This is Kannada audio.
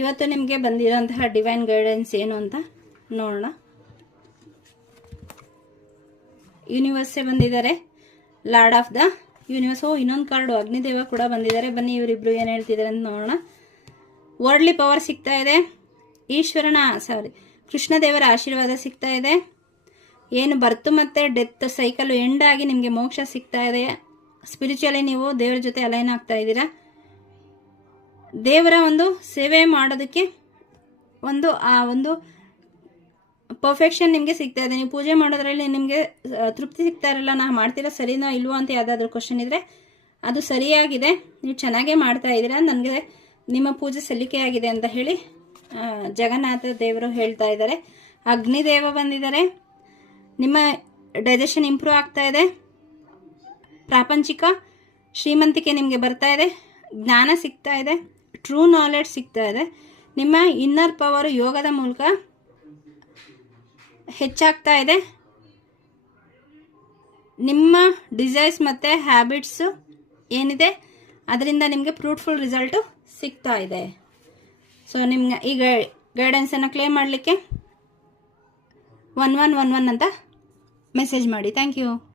ಇವತ್ತು ನಿಮಗೆ ಬಂದಿರೋಂತಹ ಡಿವೈನ್ ಗೈಡೆನ್ಸ್ ಏನು ಅಂತ ನೋಡೋಣ. ಯೂನಿವರ್ಸೇ ಬಂದಿದ್ದಾರೆ, ಲಾರ್ಡ್ ಆಫ್ ದ ಯೂನಿವರ್ಸ್. ಇನ್ನೊಂದು ಕಾರ್ಡು ಅಗ್ನಿದೇವ ಕೂಡ ಬಂದಿದ್ದಾರೆ. ಬನ್ನಿ ಇವರಿಬ್ರು ಏನು ಹೇಳ್ತಿದ್ದಾರೆ ಅಂತ ನೋಡೋಣ. ವರ್ಡ್ಲಿ ಪವರ್ ಸಿಗ್ತಾ ಇದೆ, ಕೃಷ್ಣದೇವರ ಆಶೀರ್ವಾದ ಸಿಗ್ತಾ ಇದೆ. ಏನು ಬರ್ತು ಮತ್ತು ಡೆತ್ ಸೈಕಲ್ ಎಂಡ್ ಆಗಿ ನಿಮಗೆ ಮೋಕ್ಷ ಸಿಗ್ತಾ ಇದೆ. ಸ್ಪಿರಿಚುವಲಿ ನೀವು ದೇವರ ಜೊತೆ ಅಲೈನ್ ಆಗ್ತಾ ಇದ್ದೀರಾ. ದೇವರ ಒಂದು ಸೇವೆ ಮಾಡೋದಕ್ಕೆ ಒಂದು ಪರ್ಫೆಕ್ಷನ್ ನಿಮಗೆ ಸಿಗ್ತಾ ಇದೆ. ನೀವು ಪೂಜೆ ಮಾಡೋದ್ರಲ್ಲಿ ನಿಮಗೆ ತೃಪ್ತಿ ಸಿಗ್ತಾ ಇರಲ್ಲ, ನಾ ಮಾಡ್ತೀರಾ ಸರಿನೋ ಇಲ್ವೋ ಅಂತ ಯಾವುದಾದ್ರೂ ಕ್ವಶನ್ ಇದ್ದರೆ ಅದು ಸರಿಯಾಗಿದೆ, ನೀವು ಚೆನ್ನಾಗೇ ಮಾಡ್ತಾ ಇದ್ದೀರಾ, ನನಗೆ ನಿಮ್ಮ ಪೂಜೆ ಸಲ್ಲಿಕೆ ಆಗಿದೆ ಅಂತ ಹೇಳಿ ಜಗನ್ನಾಥ ದೇವರು ಹೇಳ್ತಾ ಇದ್ದಾರೆ. ಅಗ್ನಿದೇವ ಬಂದಿದ್ದಾರೆ, ನಿಮ್ಮ ಡೈಜೆಷನ್ ಇಂಪ್ರೂವ್ ಆಗ್ತಾ ಇದೆ, ಪ್ರಾಪಂಚಿಕ ಶ್ರೀಮಂತಿಕೆ ನಿಮಗೆ ಬರ್ತಾ ಇದೆ, ಜ್ಞಾನ ಸಿಗ್ತಾ ಇದೆ, ಟ್ರೂ ನಾಲೆಡ್ಜ್ ಸಿಗ್ತಾ ಇದೆ. ನಿಮ್ಮ ಇನ್ನರ್ ಪವರು ಯೋಗದ ಮೂಲಕ ಹೆಚ್ಚಾಗ್ತಾ ಇದೆ. ನಿಮ್ಮ ಡಿಸೈರ್ಸ್ ಮತ್ತು ಹ್ಯಾಬಿಟ್ಸು ಏನಿದೆ ಅದರಿಂದ ನಿಮಗೆ ಫ್ರೂಟ್ಫುಲ್ ರಿಸಲ್ಟು ಸಿಗ್ತಾ ಇದೆ. ಸೊ ನಿಮ್ಗೆ ಈ ಗೈಡೆನ್ಸನ್ನು ಕ್ಲೇಮ್ ಮಾಡಲಿಕ್ಕೆ 1111 ಅಂತ ಮೆಸೇಜ್ ಮಾಡಿ. Thank you.